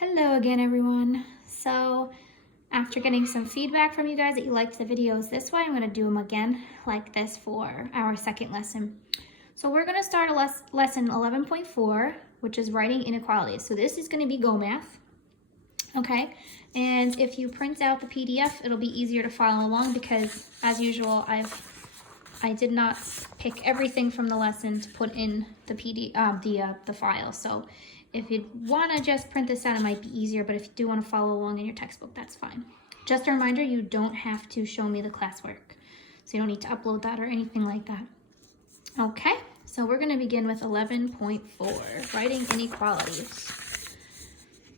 Hello again, everyone. So after getting some feedback from you guys that you liked the videos this way, I'm going to do them again like this for our second lesson. So we're going to start lesson 11.4, which is writing inequalities. So this is going to be Go Math, okay? And if you print out the PDF, it'll be easier to follow along because, as usual, I did not pick everything from the lesson to put in the the file. So if you want to just print this out, it might be easier, but if you do want to follow along in your textbook, that's fine. Just a reminder, you don't have to show me the classwork. So you don't need to upload that or anything like that. Okay, so we're going to begin with 11.4, writing inequalities.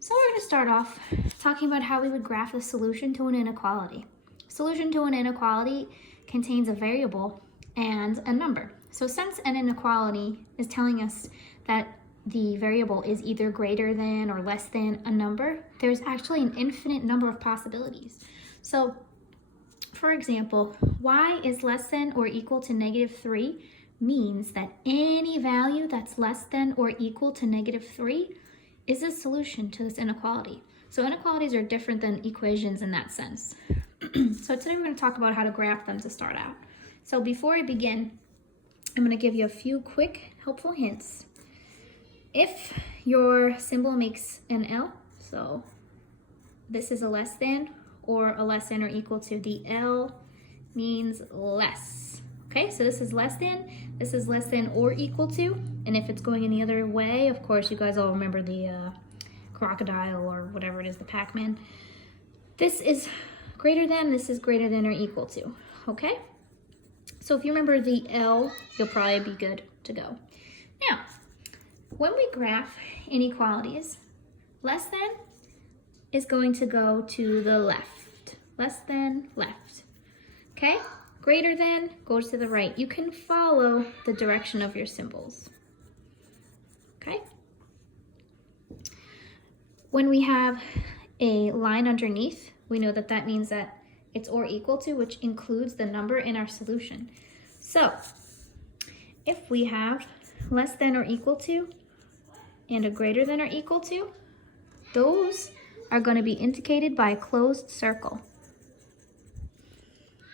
So we're going to start off talking about how we would graph the solution to an inequality. Solution to an inequality contains a variable and a number. So since an inequality is telling us that the variable is either greater than or less than a number, there's actually an infinite number of possibilities. So, for example, y is less than or equal to -3 means that any value that's less than or equal to -3 is a solution to this inequality. So inequalities are different than equations in that sense. So today we're going to talk about how to graph them to start out. So before I begin, I'm going to give you a few quick helpful hints. If your symbol makes an L, so this is a less than or a less than or equal to, the L means less. Okay, so this is less than or equal to, and if it's going in the other way, of course, you guys all remember the crocodile or whatever it is, the Pac-Man. This is greater than, this is greater than or equal to, okay? So if you remember the L, you'll probably be good to go. Now, when we graph inequalities, less than is going to go to the left. Less than, left. Okay? Greater than goes to the right. You can follow the direction of your symbols. Okay? When we have a line underneath, we know that that means that it's or equal to, which includes the number in our solution. So, if we have less than or equal to and a greater than or equal to, those are going to be indicated by a closed circle.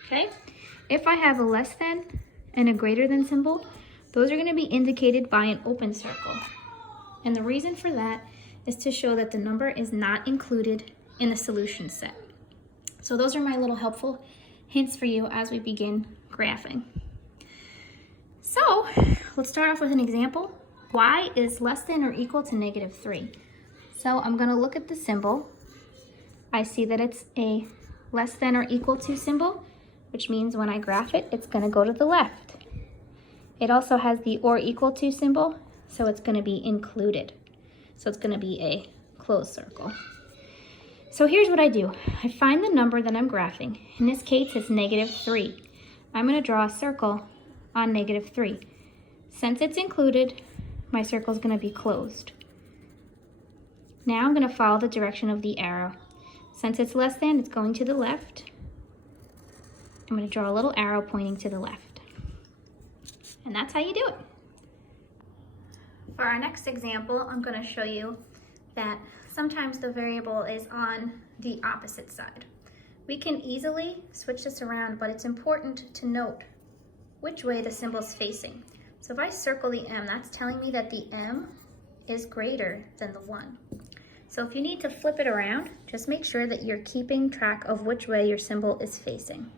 Okay? If I have a less than and a greater than symbol, those are going to be indicated by an open circle. And the reason for that is to show that the number is not included in the solution set. So those are my little helpful hints for you as we begin graphing. So let's start off with an example. Y is less than or equal to -3. So I'm going to look at the symbol. I see that it's a less than or equal to symbol, which means when I graph it, it's going to go to the left. It also has the or equal to symbol, so it's going to be included. So it's going to be a closed circle. So here's what I do. I find the number that I'm graphing. In this case, it's -3. I'm going to draw a circle on -3. Since it's included, my circle is going to be closed. Now I'm going to follow the direction of the arrow. Since it's less than, it's going to the left. I'm going to draw a little arrow pointing to the left. And that's how you do it. For our next example, I'm going to show you that sometimes the variable is on the opposite side. We can easily switch this around, but it's important to note which way the symbol is facing. So if I circle the M, that's telling me that the M is greater than the 1. So if you need to flip it around, just make sure that you're keeping track of which way your symbol is facing.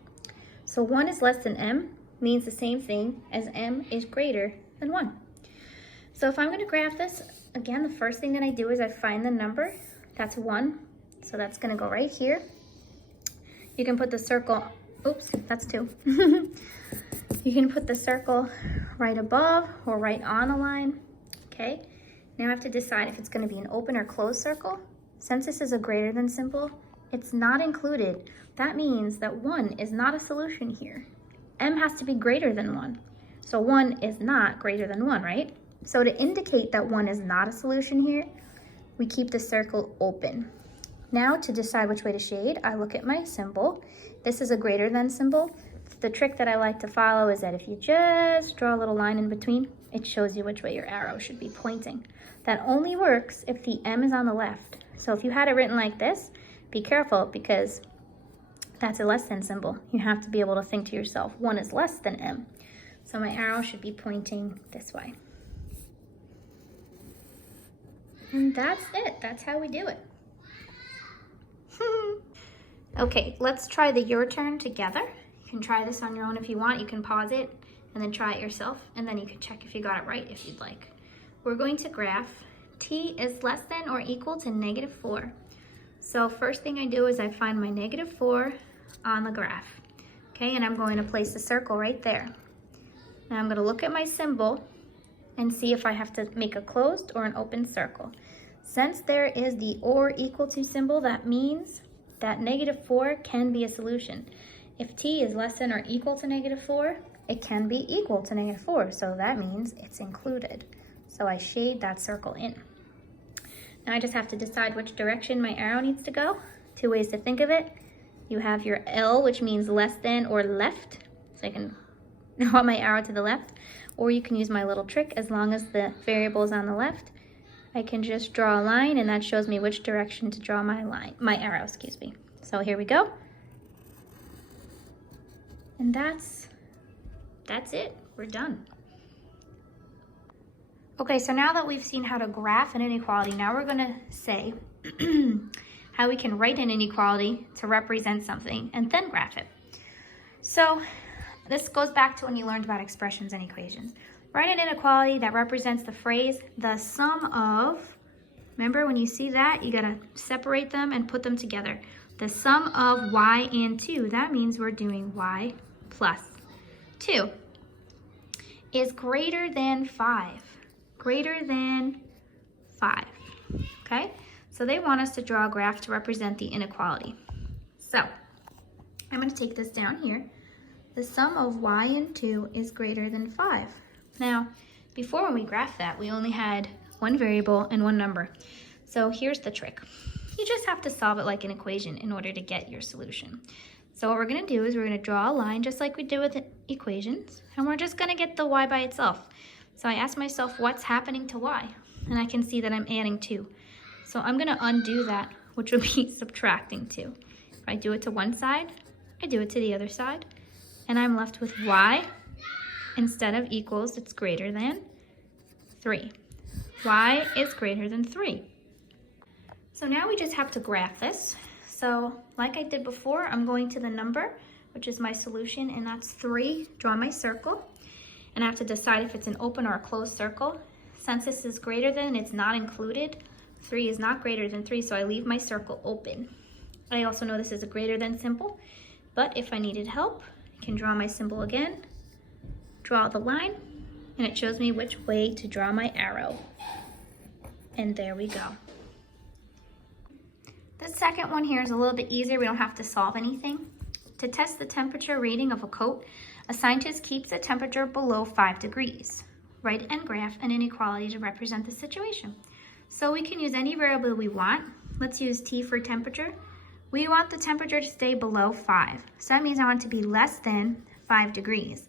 So 1 is less than M means the same thing as M is greater than 1. So if I'm going to graph this, again, the first thing that I do is I find the number. That's 1. So that's going to go right here. You can put the circle, oops, that's 2. You can put the circle right above or right on a line, okay? Now I have to decide if it's going to be an open or closed circle. Since this is a greater than symbol, it's not included. That means that 1 is not a solution here. M has to be greater than 1. So 1 is not greater than 1, right? So to indicate that 1 is not a solution here, we keep the circle open. Now to decide which way to shade, I look at my symbol. This is a greater than symbol. The trick that I like to follow is that if you just draw a little line in between, it shows you which way your arrow should be pointing. That only works if the M is on the left. So if you had it written like this, be careful because that's a less than symbol. You have to be able to think to yourself, 1 is less than m. So my arrow should be pointing this way. And that's it. That's how we do it. Okay, let's try the your turn together. You can try this on your own if you want. You can pause it and then try it yourself. And then you can check if you got it right if you'd like. We're going to graph t is less than or equal to -4. So first thing I do is I find my -4 on the graph. Okay, and I'm going to place a circle right there. Now I'm going to look at my symbol and see if I have to make a closed or an open circle. Since there is the or equal to symbol, that means that -4 can be a solution. If t is less than or equal to -4, it can be equal to -4, so that means it's included. So I shade that circle in. Now I just have to decide which direction my arrow needs to go. 2 ways to think of it. You have your L, which means less than or left, so I can draw my arrow to the left, or you can use my little trick. As long as the variable is on the left, I can just draw a line, and that shows me which direction to draw my arrow, excuse me. So here we go. And that's it, we're done. Okay, so now that we've seen how to graph an inequality, now we're gonna say how we can write an inequality to represent something and then graph it. So this goes back to when you learned about expressions and equations. Write an inequality that represents the phrase, the sum of, remember when you see that, you gotta separate them and put them together. The sum of y and 2, that means we're doing y plus 2, is greater than 5. Greater than 5, okay? So they want us to draw a graph to represent the inequality. So I'm gonna take this down here. The sum of y and 2 is greater than 5. Now, before when we graphed that, we only had one variable and one number. So here's the trick. You just have to solve it like an equation in order to get your solution. So what we're gonna do is we're gonna draw a line just like we did with equations, and we're just gonna get the y by itself. So I ask myself, what's happening to y? And I can see that I'm adding 2. So I'm gonna undo that, which would be subtracting 2. If I do it to one side, I do it to the other side, and I'm left with y. Instead of equals, it's greater than 3. Y is greater than 3. So now we just have to graph this. So like I did before, I'm going to the number, which is my solution, and that's 3. Draw my circle. And I have to decide if it's an open or a closed circle. Since this is greater than, it's not included. 3 is not greater than 3, so I leave my circle open. I also know this is a greater than symbol, but if I needed help, I can draw my symbol again, draw the line, and it shows me which way to draw my arrow. And there we go. The second one here is a little bit easier. We don't have to solve anything. To test the temperature reading of a coat, a scientist keeps the temperature below 5 degrees. Write and graph an inequality to represent the situation. So we can use any variable we want. Let's use T for temperature. We want the temperature to stay below 5. So that means I want it to be less than 5 degrees.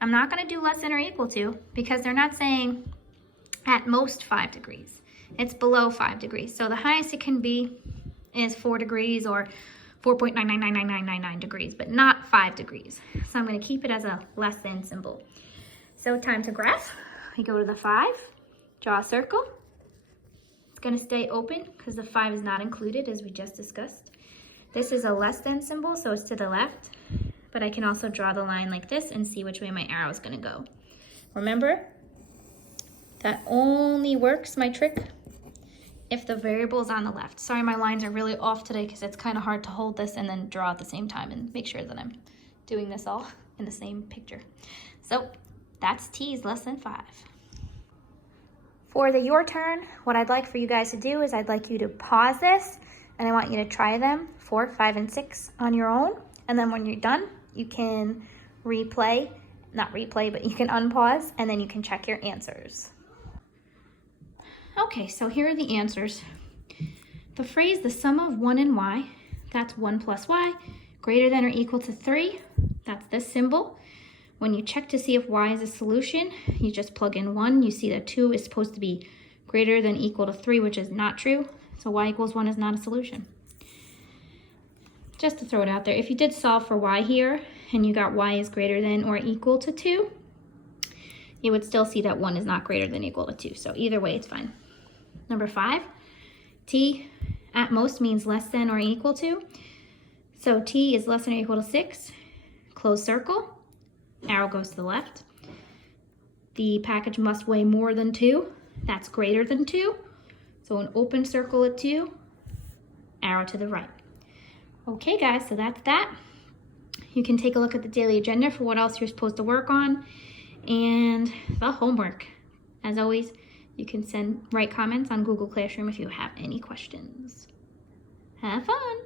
I'm not going to do less than or equal to because they're not saying at most 5 degrees. It's below 5 degrees. So the highest it can be is 4 degrees or 4.9999999 degrees, but not 5 degrees. So I'm going to keep it as a less than symbol. So time to graph. We go to the 5, draw a circle. It's going to stay open because the 5 is not included as we just discussed. This is a less than symbol, so it's to the left, but I can also draw the line like this and see which way my arrow is going to go. Remember, that only works, my trick, if the variable is on the left. Sorry, my lines are really off today because it's kind of hard to hold this and then draw at the same time and make sure that I'm doing this all in the same picture. So that's T is less than 5. For the your turn, what I'd like for you guys to do is I'd like you to pause this and I want you to try them 4, 5, and 6 on your own. And then when you're done, you can replay, not replay, but you can unpause and then you can check your answers. Okay, so here are the answers. The phrase, the sum of 1 and y, that's 1 plus y, greater than or equal to 3, that's this symbol. When you check to see if y is a solution, you just plug in 1. You see that 2 is supposed to be greater than or equal to 3, which is not true. So y equals 1 is not a solution. Just to throw it out there, if you did solve for y here and you got y is greater than or equal to 2, you would still see that 1 is not greater than or equal to 2. So either way, it's fine. Number 5, t at most means less than or equal to. So t is less than or equal to 6, close circle, arrow goes to the left. The package must weigh more than 2, that's greater than 2. So an open circle at 2, arrow to the right. Okay guys, so that's that. You can take a look at the daily agenda for what else you're supposed to work on and the homework. As always, you can write comments on Google Classroom if you have any questions. Have fun!